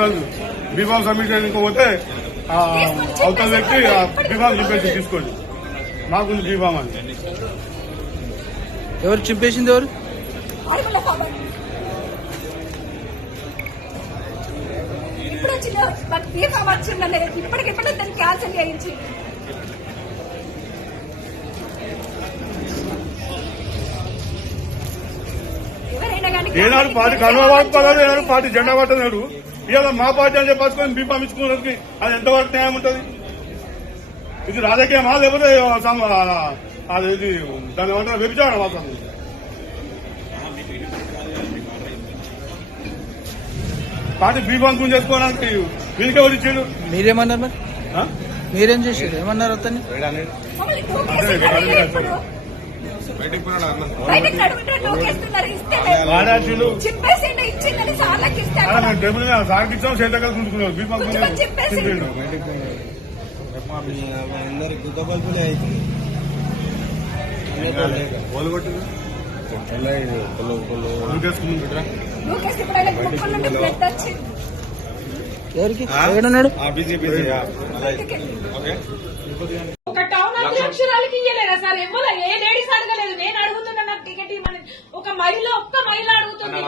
కాదు B Pharm submit చేయకపోతే అవతల వ్యక్తి బీఫామ్ చింపేసి తీసుకోండి మాకు బీఫామ్ అని. ఎవరు చింపేసింది? ఎవరు? ఇప్పుడు బీఫామ్ వచ్చిందండి, ఇప్పటికిప్పుడు దాన్ని క్యాన్సిల్ చేయించి ఏనాడు పార్టీ కనుమపడాలి, ఏనాడు పార్టీ జెండా పట్టనాడు. ఇవాళ మా పార్టీ అని చెప్పేసుకొని బీఫామ్ ఇచ్చుకున్నది అది ఎంతవరకు న్యాయం ఉంటుంది? ఇది రాజకీయమా లేకపోతే అది ఇది దాని ఏమంటారు వ్యభిచారం అసలు? పార్టీ బీఫామ్ గురించి చేసుకోవడానికి వీళ్ళకి ఎవరు ఇచ్చాడు? మీరేమన్నారు? మరి మీరేం చేశారు? ఏమన్నారు అతన్ని? టేబుల్ సార్కి ఇచ్చాం, సెంటర్ కలిసి ఉంచుకున్నాం. బీఫామ్ అందరికి గుద్దబల్పులే అవుతుంది. ఎవరికి ఏడున్నాడు? ఒక టౌన్ అధ్యక్షురాలకి ఇయ్యలేదా సార్? ఎవరు ఏ లేడీస్ అడగలేదు. నేను అడుగుతున్నా, నాకు టికెట్ ఇవ్వమని. ఒక్క మహిళ అడుగుతుంది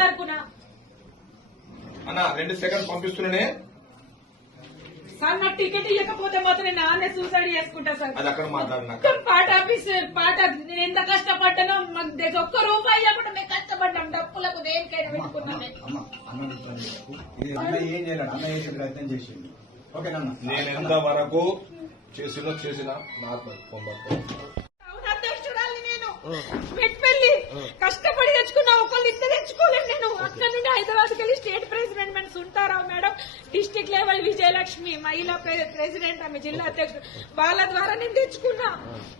తరపున. అన్న 2 సెకండ్ పంపిస్తున్నానే సార్. నాకు టికెట్ ఇవ్వకపోతే మాత్రం నేను నాన్నే సూసైడ్ చేసుకుంటా సార్. అది అక్కడ మాట్లాడినా నేను ఎంత కష్టపడ్డానో ఒక్క రూపాయి లేకుండా మేము కష్టపడ్డాం. డప్పులకు దేనికైనా పెట్టుకున్నాం. నేను ఎంత వరకు చేసినా నాకు అధ్యక్షురాలి నేను మెట్పల్లి కష్టపడి తెచ్చుకున్నా. ఒకళ్ళు ఇద్దరు తెచ్చుకోలేదు. నేను అక్కడ నుండి హైదరాబాద్కి వెళ్ళి state president Suntarao madam, district level Vijayalakshmi మహిళా ప్రెసిడెంట్, ఆమె జిల్లా అధ్యక్షుడు, వాళ్ళ ద్వారా నేను తెచ్చుకున్నా.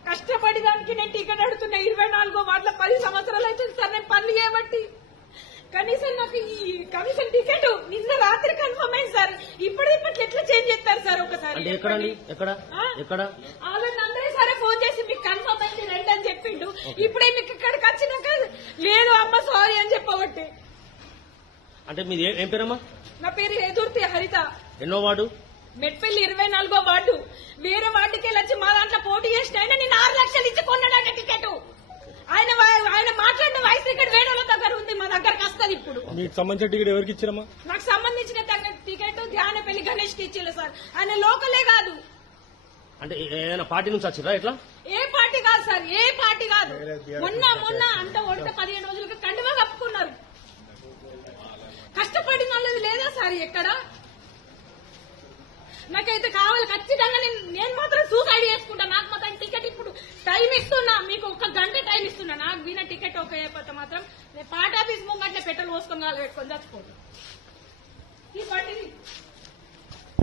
కష్టపడి దానికి నేను టికెట్ అడుగుతున్నా. 24 వార్డుల 10 సంవత్సరాలు అవుతుంది సార్ నేను పనులు చేయబట్టి. కనీసం నాకు ఈ కమిషన్ టికెట్ నిన్న రాత్రి కన్ఫర్మ్ అయింది సార్. ఇప్పటికి ఎట్లా చేంజ్ చేస్తారు సార్? ఒకసారి అందరూ సరే ఫోన్ చేసి మీకు కన్ఫర్మ్ అయింది రండి అని చెప్పిండు. ఇప్పుడే మీకు ఇక్కడికి వచ్చినాక లేదు అమ్మ సారీ అని చెప్పబట్టి. అంటే మీరు ఏం పేరమ్మా? నా పేరు ఎదుర్తి హరిత. ఎన్నో వార్డు? మెట్పల్లి 24వ వార్డు. వేరే వార్డుకి వెళ్ళొచ్చి మా దాంట్లో పోటీ చేసిన ఆయన నేను 6 లక్షలు ఇచ్చి కొన్నాడంట టికెట్. ఆయన మాట్లాడిన వాయిస్ ఇక్కడ వేడోళ్ళ దగ్గర ఉంది, మా దగ్గరకు వస్తుంది. ఇప్పుడు మీకు సంబంధించిన టికెట్ ఎవరికి ఇచ్చారమ్మా? నాకు సంబంధించిన టికెట్ ధ్యానపల్లి గణేష్ కి ఇచ్చారు సార్. ఆయన లోకలే కాదు. అంటే ఏదైనా పార్టీ నుంచి వచ్చిరా? ఎట్లా? ఏ పార్టీ కాదు సార్, ఏ పార్టీ కాదు. మొన్న అంత ఒంట 15 రోజులకి కండువా కప్పుకున్నారు. కష్టపడిన వాళ్ళది లేదా సార్ ఎక్కడ? నాకైతే కావాలి ఖచ్చితంగా. నేను మాత్రం సూసైడ్ చేసుకుంటా. నాకు మాత్రం టికెట్ ఇప్పుడు టైం ఇస్తున్నా, మీకు 1 గంట టైం ఇస్తున్నా. నాకు వీణ టికెట్ ఒక అయిపోతే మాత్రం నేను పార్టీ ఆఫీస్ ముంగట్లే పెట్రోల్ పోసుకొని పెట్టుకొని చచ్చిపోతాను. ఈ పార్టీ